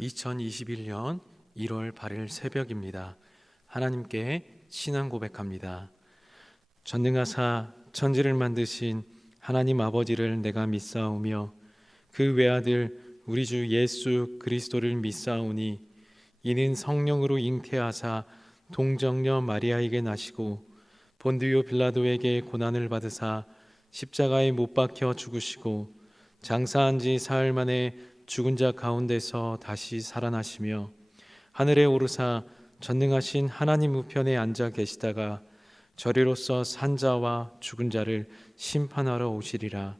2021년 1월 8일 새벽입니다. 하나님께 신앙 고백합니다. 전능하사 천지를 만드신 하나님 아버지를 내가 믿사오며 그 외아들 우리 주 예수 그리스도를 믿사오니 이는 성령으로 잉태하사 동정녀 마리아에게 나시고 본디오 빌라도에게 고난을 받으사 십자가에 못 박혀 죽으시고 장사한 지 사흘 만에 죽은 자 가운데서 다시 살아나시며 하늘에 오르사 전능하신 하나님 우편에 앉아 계시다가 저리로서 산 자와 죽은 자를 심판하러 오시리라.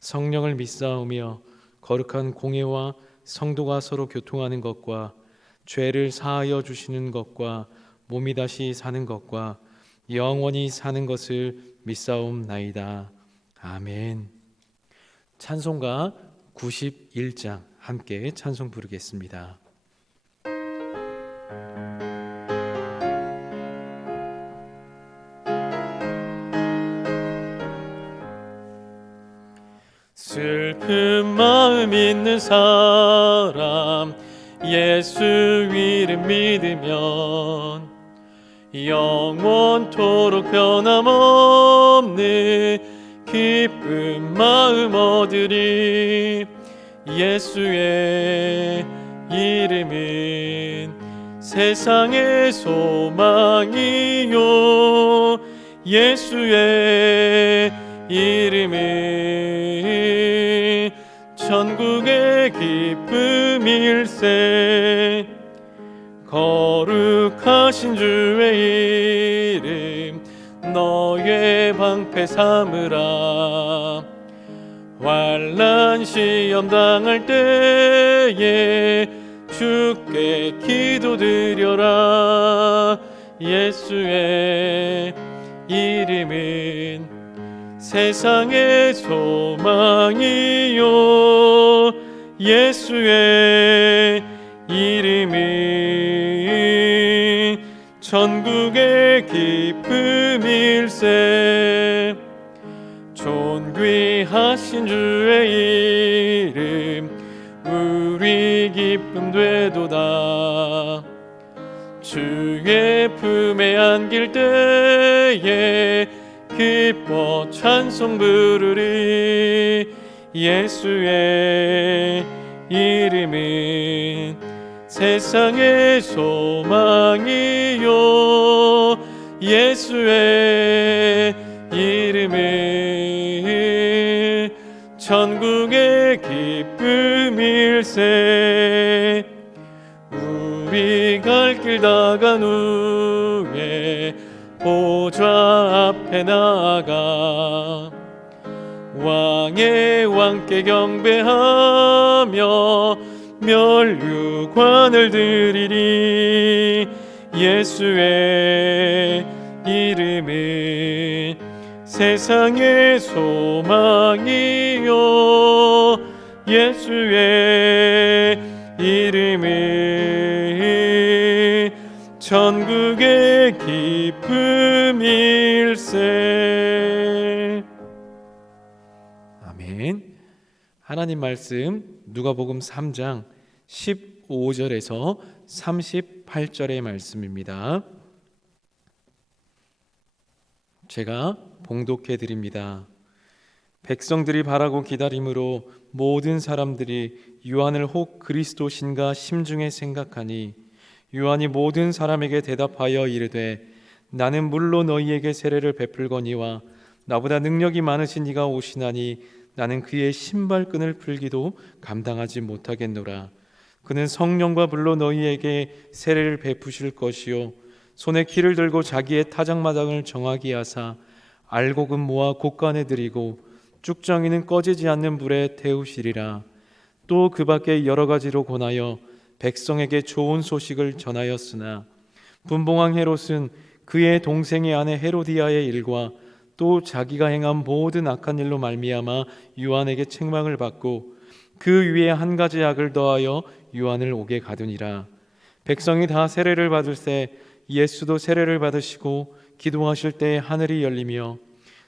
성령을 믿사오며 거룩한 공회와 성도가 서로 교통하는 것과 죄를 사하여 주시는 것과 몸이 다시 사는 것과 영원히 사는 것을 믿사옵나이다. 아멘. 찬송가 91장 함께 찬송 부르겠습니다. 슬픈 마음 있는 사람 예수 이름 믿으면 영원토록 변함없는 기쁜 마음 얻으리. 예수의 이름은 세상의 소망이요 예수의 이름은 천국의 기쁨일세. 거룩하신 주의 이름 너의 방패 삼으라. 환난 시험 당할 때에 주께 기도드려라. 예수의 이름은 세상의 소망이요 예수의 이름은 천국의 기쁨일세. 존귀하신 주의 이름 우리 기쁨 되도다. 주의 품에 안길 때에 기뻐 찬송 부르리. 예수의 이름은 세상의 소망이요 예수의 이름은 천국의 기쁨일세. 우리 갈 길 다간 후에 보좌 앞에 나아가 왕의 왕께 경배하며 멸류관을 드리리. 예수의 이름은 세상의 소망이요 예수의 이름은 천국의 기쁨일세. 아멘. 하나님 말씀 누가복음 3장 15절에서 38절의 말씀입니다. 제가 봉독해 드립니다. 백성들이 바라고 기다림으로 모든 사람들이 요한을 혹 그리스도신가 심중에 생각하니 요한이 모든 사람에게 대답하여 이르되 나는 물로 너희에게 세례를 베풀거니와 나보다 능력이 많으신 이가 오시나니 나는 그의 신발끈을 풀기도 감당하지 못하겠노라. 그는 성령과 불로 너희에게 세례를 베푸실 것이요 손에 키를 들고 자기의 타작마당을 정하게 하사 알곡은 모아 곳간에 들이고 쭉정이는 꺼지지 않는 불에 태우시리라. 또 그 밖에 여러 가지로 권하여 백성에게 좋은 소식을 전하였으나 분봉왕 헤롯은 그의 동생의 아내 헤로디아의 일과 또 자기가 행한 모든 악한 일로 말미암아 요한에게 책망을 받고 그 위에 한 가지 악을 더하여 요한을 옥에 가두니라. 백성이 다 세례를 받을새 예수도 세례를 받으시고 기도하실 때 하늘이 열리며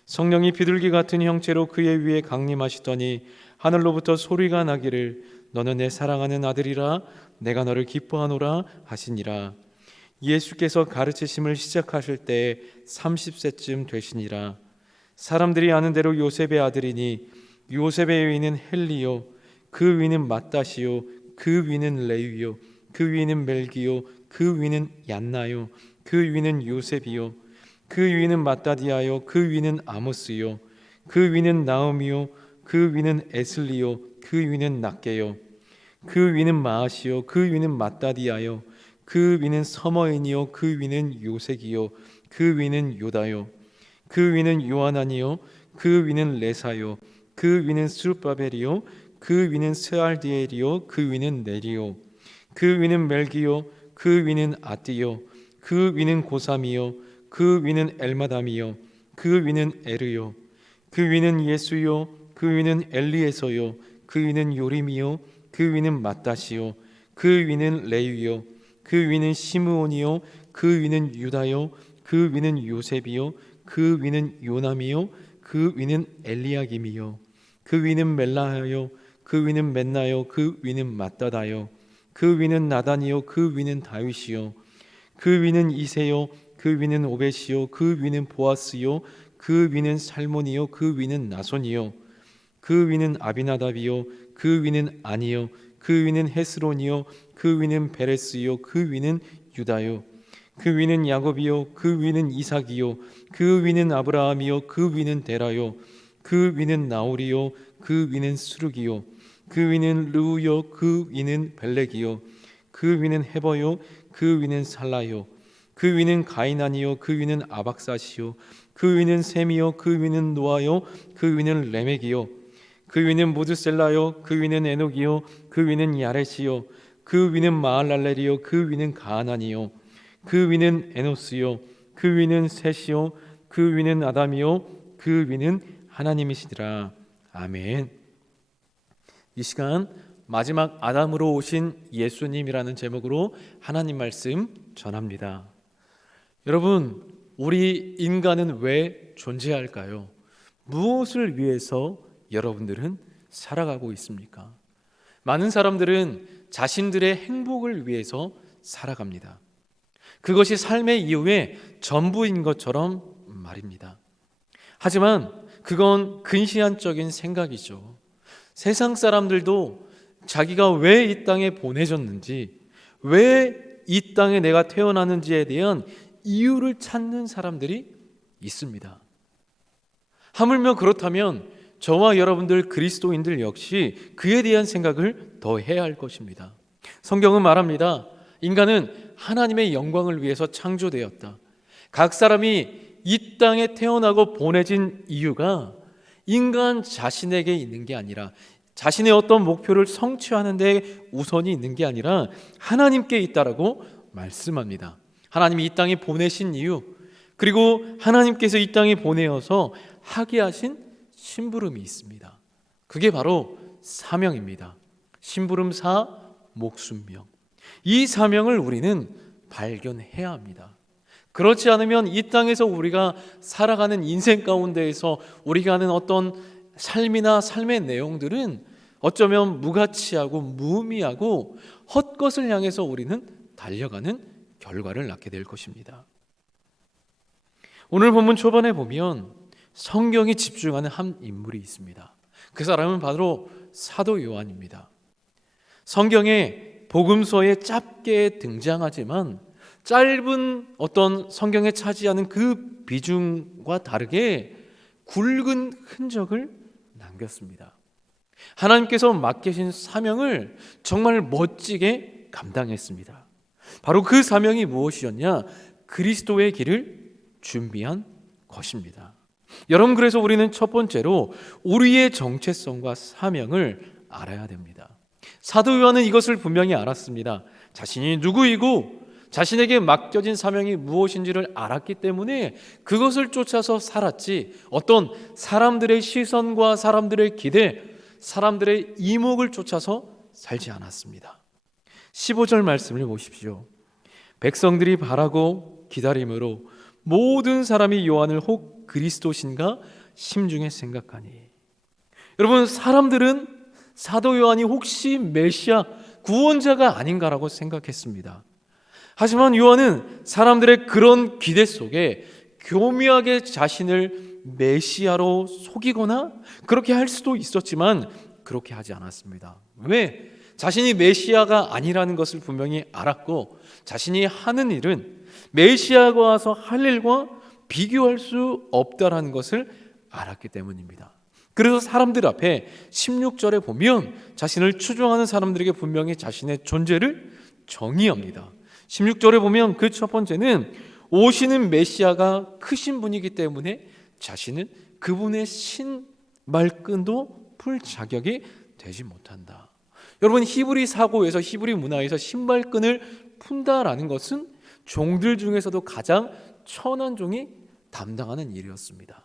성령이 비둘기 같은 형체로 그의 위에 강림하시더니 하늘로부터 소리가 나기를 너는 내 사랑하는 아들이라 내가 너를 기뻐하노라 하시니라. 예수께서 가르치심을 시작하실 때 30세쯤 되시니라. 사람들이 아는 대로 요셉의 아들이니 요셉의 위는 헬리요 그 위는 맏다시요 그 위는 레위요 그 위는 멜기요 그 위는 얀나요 그 위는 요셉이요 그 위는 맏다디아요 그 위는 아모스요 그 위는 나음이요 그 위는 에슬리요 그 위는 낫게요 그 위는 마아시요 그 위는 맏다디아요 그 위는 서머인이요 그 위는 요색이요 그 위는 요다요 그 위는 요하나니요 그 위는 레사요 그 위는 스룹바벨이요 그 위는 스알디엘이요 그 위는 네리요 그 위는 멜기요 그 위는 아띠요 그 위는 고삼이요 그 위는 엘마담이요 그 위는 에르요 그 위는 예수요 그 위는 엘리에서요 그 위는 요림이요 그 위는 맏다시요 그 위는 레위요 그 위는 시므온이요 그 위는 유다요 그 위는 요셉이요 그 위는 요남이요 그 위는 엘리야김이요 그 위는 멜라하요 그 위는 멘나요 그 위는 맏다다요 그 위는 나단이요 그 위는 다윗이요 그 위는 이세요 그 위는 오벳이요 그 위는 보아스요 그 위는 살몬이요 그 위는 나손이요 그 위는 아비나답이요 그 위는 아니요 그 위는 헤스론이요 그 위는 베레스요 그 위는 유다요 그 위는 야곱이요 그 위는 이삭이요 그 위는 아브라함이요 그 위는 데라요 그 위는 나홀이요 그 위는 수룩이요 그 위는 르우요 그 위는 벨렉이요 그 위는 헤버요 그 위는 살라요 그 위는 가이난이요 그 위는 아박사시요 그 위는 셈이요 그 위는 노아요 그 위는 레멕이요 그 위는 모드셀라요 그 위는 에녹이요 그 위는 야렛이요 그 위는 마할랄렐이요 그 위는 가하난이요 그 위는 에노스요 그 위는 셋이요 그 위는 아담이요 그 위는 하나님이시더라. 아멘. 이 시간 마지막 아담으로 오신 예수님이라는 제목으로 하나님 말씀 전합니다. 여러분, 우리 인간은 왜 존재할까요? 무엇을 위해서 여러분들은 살아가고 있습니까? 많은 사람들은 자신들의 행복을 위해서 살아갑니다. 그것이 삶의 이유의 전부인 것처럼 말입니다. 하지만 그건 근시안적인 생각이죠. 세상 사람들도 자기가 왜 이 땅에 보내졌는지, 왜 이 땅에 내가 태어났는지에 대한 이유를 찾는 사람들이 있습니다. 하물며 그렇다면 저와 여러분들 그리스도인들 역시 그에 대한 생각을 더 해야 할 것입니다. 성경은 말합니다. 인간은 하나님의 영광을 위해서 창조되었다. 각 사람이 이 땅에 태어나고 보내진 이유가 인간 자신에게 있는 게 아니라, 자신의 어떤 목표를 성취하는 데 우선이 있는 게 아니라 하나님께 있다라고 말씀합니다. 하나님이 이 땅에 보내신 이유, 그리고 하나님께서 이 땅에 보내어서 하게 하신 심부름이 있습니다. 그게 바로 사명입니다. 심부름 사, 목숨명. 이 사명을 우리는 발견해야 합니다. 그렇지 않으면 이 땅에서 우리가 살아가는 인생 가운데에서 우리가 하는 어떤 삶이나 삶의 내용들은 어쩌면 무가치하고 무의미하고 헛것을 향해서 우리는 달려가는 결과를 낳게 될 것입니다. 오늘 본문 초반에 보면 성경이 집중하는 한 인물이 있습니다. 그 사람은 바로 사도 요한입니다. 성경의 복음서에 짧게 등장하지만 짧은 어떤 성경에 차지하는 그 비중과 다르게 굵은 흔적을 남겼습니다. 하나님께서 맡기신 사명을 정말 멋지게 감당했습니다. 바로 그 사명이 무엇이었냐? 그리스도의 길을 준비한 것입니다. 여러분, 그래서 우리는 첫 번째로 우리의 정체성과 사명을 알아야 됩니다. 사도 요한은 이것을 분명히 알았습니다. 자신이 누구이고 자신에게 맡겨진 사명이 무엇인지를 알았기 때문에 그것을 쫓아서 살았지, 어떤 사람들의 시선과 사람들의 기대, 사람들의 이목을 쫓아서 살지 않았습니다. 15절 말씀을 보십시오. 백성들이 바라고 기다림으로 모든 사람이 요한을 혹 그리스도신가 심중에 생각하니. 여러분, 사람들은 사도 요한이 혹시 메시아 구원자가 아닌가라고 생각했습니다. 하지만 요한은 사람들의 그런 기대 속에 교묘하게 자신을 메시아로 속이거나 그렇게 할 수도 있었지만 그렇게 하지 않았습니다. 왜? 자신이 메시아가 아니라는 것을 분명히 알았고 자신이 하는 일은 메시아가 와서 할 일과 비교할 수 없다라는 것을 알았기 때문입니다. 그래서 사람들 앞에 16절에 보면 자신을 추종하는 사람들에게 분명히 자신의 존재를 정의합니다. 16절에 보면 그 첫 번째는 오시는 메시아가 크신 분이기 때문에 자신은 그분의 신발끈도 풀 자격이 되지 못한다. 여러분, 히브리 사고에서 히브리 문화에서 신발끈을 푼다라는 것은 종들 중에서도 가장 천한 종이 담당하는 일이었습니다.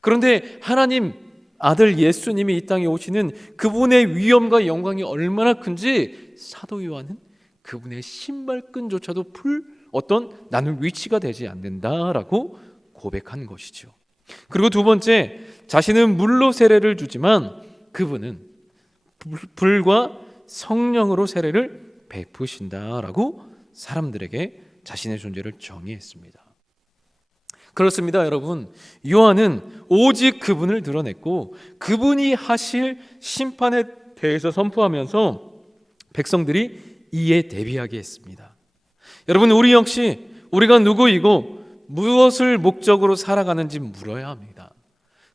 그런데 하나님 아들 예수님이 이 땅에 오시는 그분의 위엄과 영광이 얼마나 큰지 사도 요한은 그분의 신발끈조차도 풀 어떤 나는 위치가 되지 않는다라고 고백한 것이죠. 그리고 두 번째, 자신은 물로 세례를 주지만 그분은 불과 성령으로 세례를 베푸신다라고 사람들에게 자신의 존재를 정의했습니다. 그렇습니다, 여러분. 요한은 오직 그분을 드러냈고 그분이 하실 심판에 대해서 선포하면서 백성들이 이에 대비하게 했습니다. 여러분, 우리 역시 우리가 누구이고 무엇을 목적으로 살아가는지 물어야 합니다.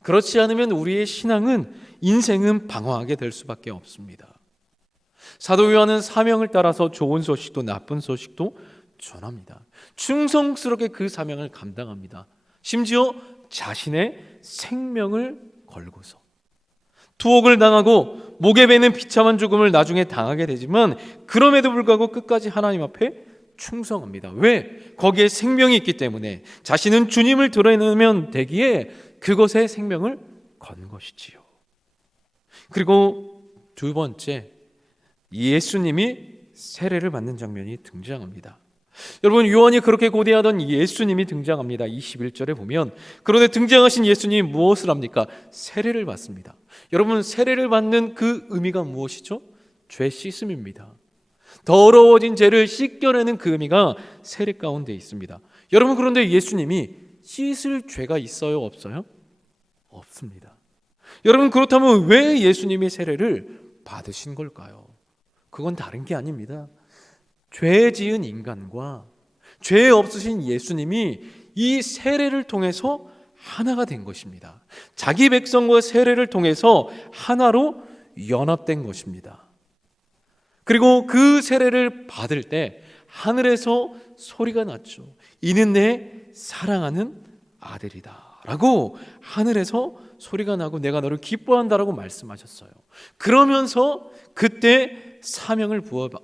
그렇지 않으면 우리의 신앙은 인생은 방황하게 될 수밖에 없습니다. 사도 요한은 사명을 따라서 좋은 소식도 나쁜 소식도 전합니다. 충성스럽게 그 사명을 감당합니다. 심지어 자신의 생명을 걸고서 투옥을 당하고 목에 베는 비참한 죽음을 나중에 당하게 되지만 그럼에도 불구하고 끝까지 하나님 앞에 충성합니다. 왜? 거기에 생명이 있기 때문에 자신은 주님을 드러내면 되기에 그것에 생명을 건 것이지요. 그리고 두 번째, 예수님이 세례를 받는 장면이 등장합니다. 여러분, 요한이 그렇게 고대하던 예수님이 등장합니다. 21절에 보면 그런데 등장하신 예수님이 무엇을 합니까? 세례를 받습니다. 여러분, 세례를 받는 그 의미가 무엇이죠? 죄 씻음입니다. 더러워진 죄를 씻겨내는 그 의미가 세례 가운데 있습니다. 여러분, 그런데 예수님이 씻을 죄가 있어요? 없어요? 없습니다. 여러분, 그렇다면 왜 예수님이 세례를 받으신 걸까요? 그건 다른 게 아닙니다. 죄 지은 인간과 죄 없으신 예수님이 이 세례를 통해서 하나가 된 것입니다. 자기 백성과 세례를 통해서 하나로 연합된 것입니다. 그리고 그 세례를 받을 때 하늘에서 소리가 났죠. 이는 내 사랑하는 아들이다 라고 하늘에서 소리가 나고 내가 너를 기뻐한다라고 말씀하셨어요. 그러면서 그때 사명을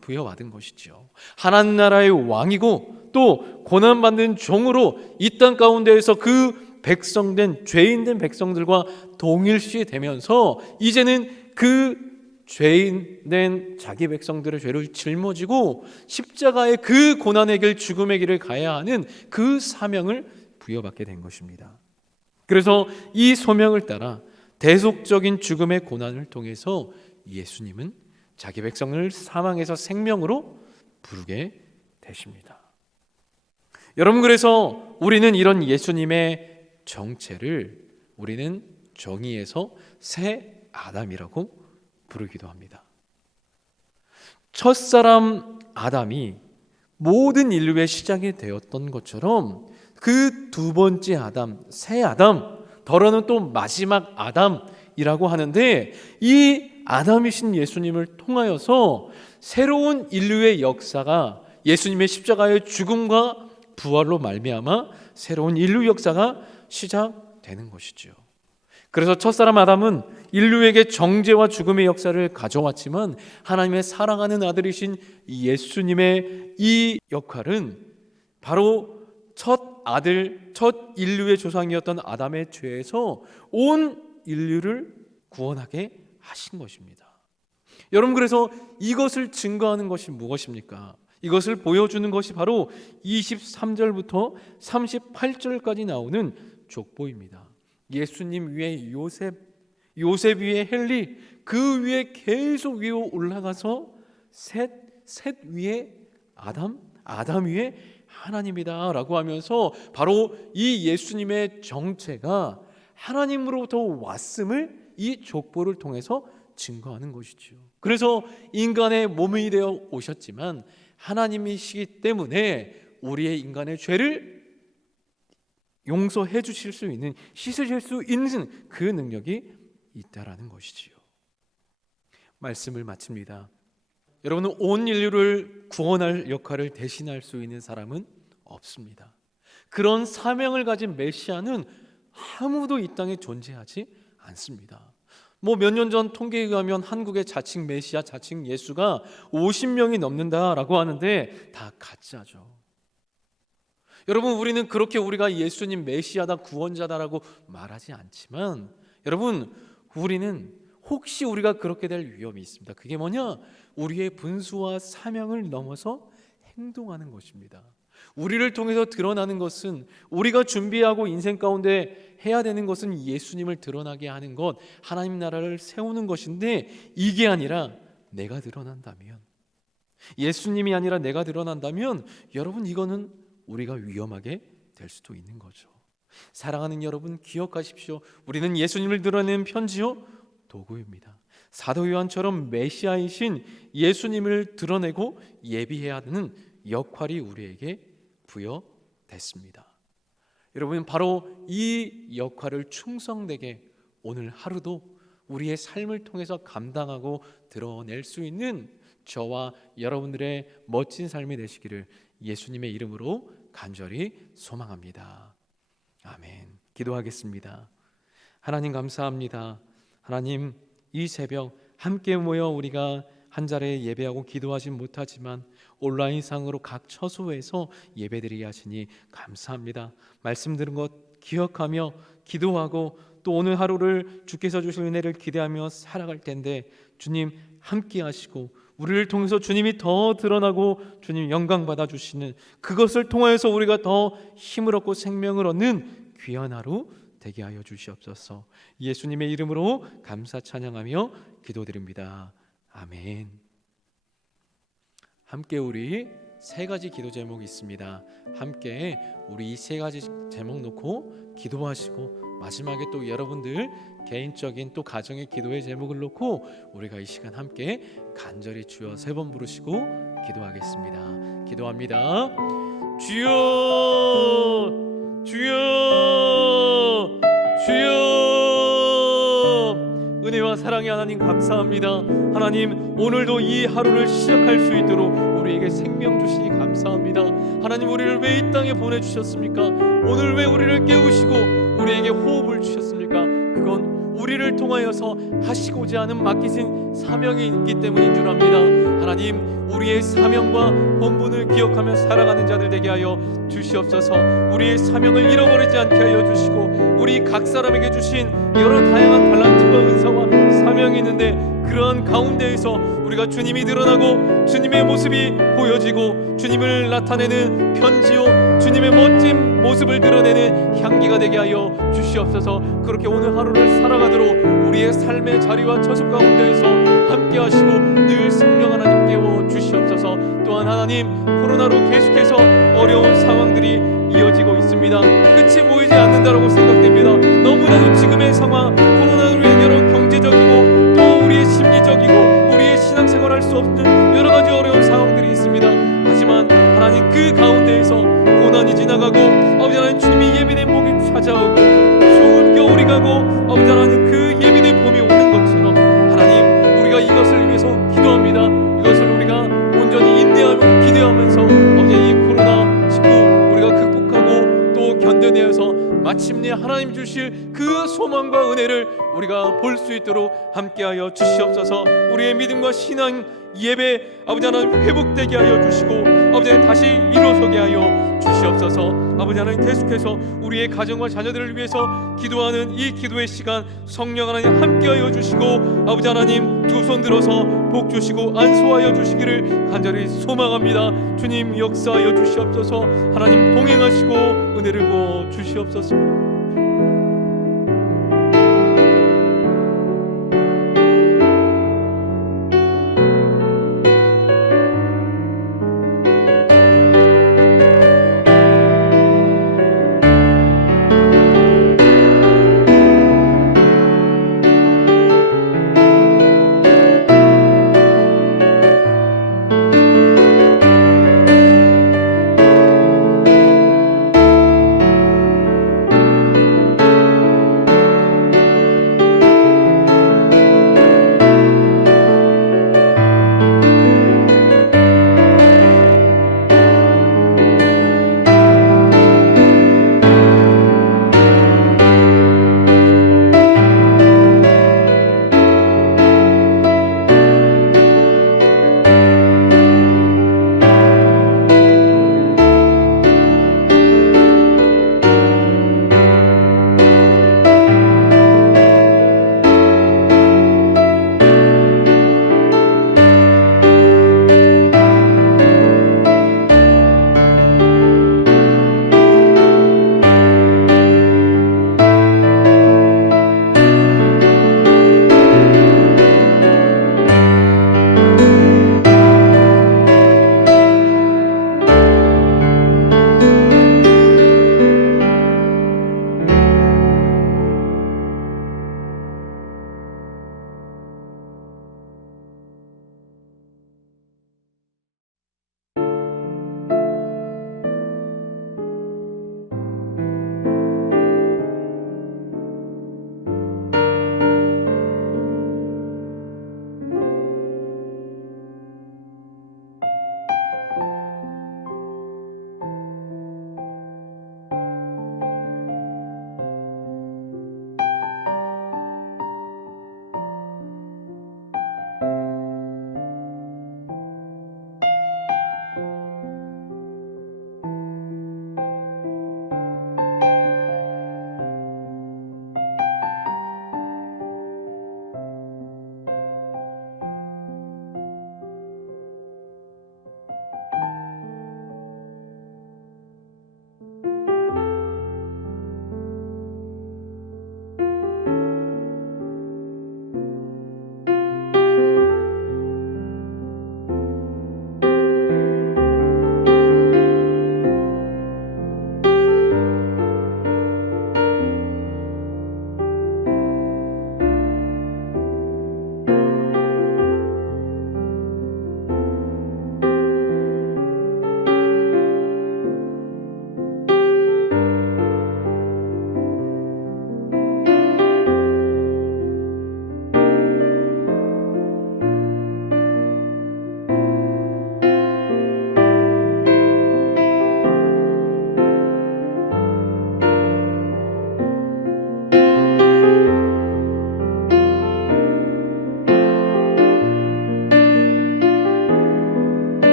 부여받은 것이죠. 하나님 나라의 왕이고 또 고난받는 종으로 이 땅 가운데에서 그 백성된 죄인된 백성들과 동일시 되면서 이제는 그 죄인된 자기 백성들의 죄를 짊어지고 십자가의 그 고난의 길, 죽음의 길을 가야 하는 그 사명을 부여받게 된 것입니다. 그래서 이 소명을 따라 대속적인 죽음의 고난을 통해서 예수님은 자기 백성을 사망에서 생명으로 부르게 되십니다. 여러분, 그래서 우리는 이런 예수님의 정체를 우리는 정의에서 새 아담이라고 부르기도 합니다. 첫사람 아담이 모든 인류의 시작이 되었던 것처럼 그 두 번째 아담, 새 아담, 더러는 또 마지막 아담이라고 하는데 이 아담이신 예수님을 통하여서 새로운 인류의 역사가 예수님의 십자가의 죽음과 부활로 말미암아 새로운 인류 역사가 시작되는 것이죠. 그래서 첫사람 아담은 인류에게 정죄와 죽음의 역사를 가져왔지만 하나님의 사랑하는 아들이신 예수님의 이 역할은 바로 첫 아들, 첫 인류의 조상이었던 아담의 죄에서 온 인류를 구원하게 하신 것입니다. 여러분, 그래서 이것을 증거하는 것이 무엇입니까? 이것을 보여주는 것이 바로 23절부터 38절까지 나오는 족보입니다. 예수님 위에 요셉 위에 헨리, 그 위에 계속 위로 올라가서 셋 위에 아담 위에 하나님이다 라고 하면서 바로 이 예수님의 정체가 하나님으로부터 왔음을 이 족보를 통해서 증거하는 것이죠. 그래서 인간의 몸이 되어 오셨지만 하나님이시기 때문에 우리의 인간의 죄를 용서해 주실 수 있는, 씻으실 수 있는 그 능력이 있다라는 것이지요. 말씀을 마칩니다. 여러분, 온 인류를 구원할 역할을 대신할 수 있는 사람은 없습니다. 그런 사명을 가진 메시아는 아무도 이 땅에 존재하지 않습니다. 몇 년 전 통계에 의하면 한국의 자칭 메시아, 자칭 예수가 50명이 넘는다라고 하는데 다 가짜죠. 여러분, 우리는 그렇게 우리가 예수님 메시아다, 구원자다라고 말하지 않지만 여러분, 우리는 혹시 우리가 그렇게 될 위험이 있습니다. 그게 뭐냐? 우리의 분수와 사명을 넘어서 행동하는 것입니다. 우리를 통해서 드러나는 것은, 우리가 준비하고 인생 가운데 해야 되는 것은 예수님을 드러나게 하는 것, 하나님 나라를 세우는 것인데, 이게 아니라 내가 드러난다면, 예수님이 아니라 내가 드러난다면 여러분, 이거는 우리가 위험하게 될 수도 있는 거죠. 사랑하는 여러분, 기억하십시오. 우리는 예수님을 드러내는 편지요, 도구입니다. 사도 요한처럼 메시아이신 예수님을 드러내고 예비해야 하는 역할이 우리에게 부여됐습니다. 여러분, 바로 이 역할을 충성되게 오늘 하루도 우리의 삶을 통해서 감당하고 드러낼 수 있는 저와 여러분들의 멋진 삶이 되시기를 예수님의 이름으로 간절히 소망합니다. 아멘. 기도하겠습니다. 하나님, 감사합니다. 하나님, 이 새벽 함께 모여 우리가 한 자리에 예배하고 기도하지 못하지만 온라인상으로 각 처소에서 예배드리게 하시니 감사합니다. 말씀 들은 것 기억하며 기도하고 또 오늘 하루를 주께서 주실 은혜를 기대하며 살아갈 텐데 주님 함께 하시고 우리를 통해서 주님이 더 드러나고 주님 영광 받아 주시는, 그것을 통하여서 우리가 더 힘을 얻고 생명을 얻는 귀한 하루 되게 하여 주시옵소서. 예수님의 이름으로 감사 찬양하며 기도드립니다. 아멘. 함께 우리 세 가지 기도 제목이 있습니다. 함께 우리 이 세 가지 제목 놓고 기도하시고 마지막에 또 여러분들 개인적인 또 가정의 기도의 제목을 놓고 우리가 이 시간 함께 간절히 주여 3번 부르시고 기도하겠습니다. 기도합니다. 주여, 주여, 주여. 은혜와 사랑의 하나님, 감사합니다. 하나님, 오늘도 이 하루를 시작할 수 있도록 우리에게 생명 주시니 감사합니다. 하나님, 우리를 왜 이 땅에 보내주셨습니까? 오늘 왜 우리를 깨우시고 우리에게 호흡을 주셨습니까? 그건 우리를 통하여서 하시고자 하는 맡기신 사명이 있기 때문인 줄 압니다. 하나님, 우리의 사명과 본분을 기억하며 살아가는 자들 되게 하여 주시옵소서. 우리의 사명을 잃어버리지 않게 하여 주시고 우리 각 사람에게 주신 여러 다양한 달란트와 은사와 사명이 있는데 그러한 가운데에서 우리가 주님이 드러나고 주님의 모습이 보여지고 주님을 나타내는 편지요, 주님의 멋진 모습을 드러내는 향기가 되게 하여 주시옵소서. 그렇게 오늘 하루를 살아가도록 우리의 삶의 자리와 처소 가운데에서 함께 하시고 늘 성령 하나님 깨워 주시옵소서. 또한 하나님, 코로나로 계속해서 어려운 상황들이 이어지고 있습니다. 끝이 보이지 않는다라고 생각됩니다. 너무나도 지금의 상황, 코로나로 인한 여러 경제적이고 또 우리의 심리적이고 우리의 신앙생활 할 수 없는 여러 가지 어려운 상황들이 있습니다. 하지만 하나님, 그 가운데에서 고난이 지나가고 아버지 하나님, 주님이 예민의 목이 찾아오고 추운 겨울이 가고 아버지 하나님, 그 예민의 봄이 오는 것처럼 하나님, 우리가 이것을 위해서 기도합니다. 이것을 우리가 온전히 인내하며 기대하면서 아버지 이 코로나19 우리가 극복하고 또 견뎌내어서 마침내 하나님 주실 그 소망과 은혜를 우리가 볼 수 있도록 함께하여 주시옵소서. 우리의 믿음과 신앙 예배 아버지 하나님 회복되게 하여 주시고 아버지 하나님 다시 일어서게 하여 주시옵소서. 아버지 하나님, 계속해서 우리의 가정과 자녀들을 위해서 기도하는 이 기도의 시간 성령 하나님 함께하여 주시고 아버지 하나님 두 손 들어서 복 주시고 안수하여 주시기를 간절히 소망합니다. 주님 역사하여 주시옵소서. 하나님 동행하시고 은혜를 부어 주시옵소서.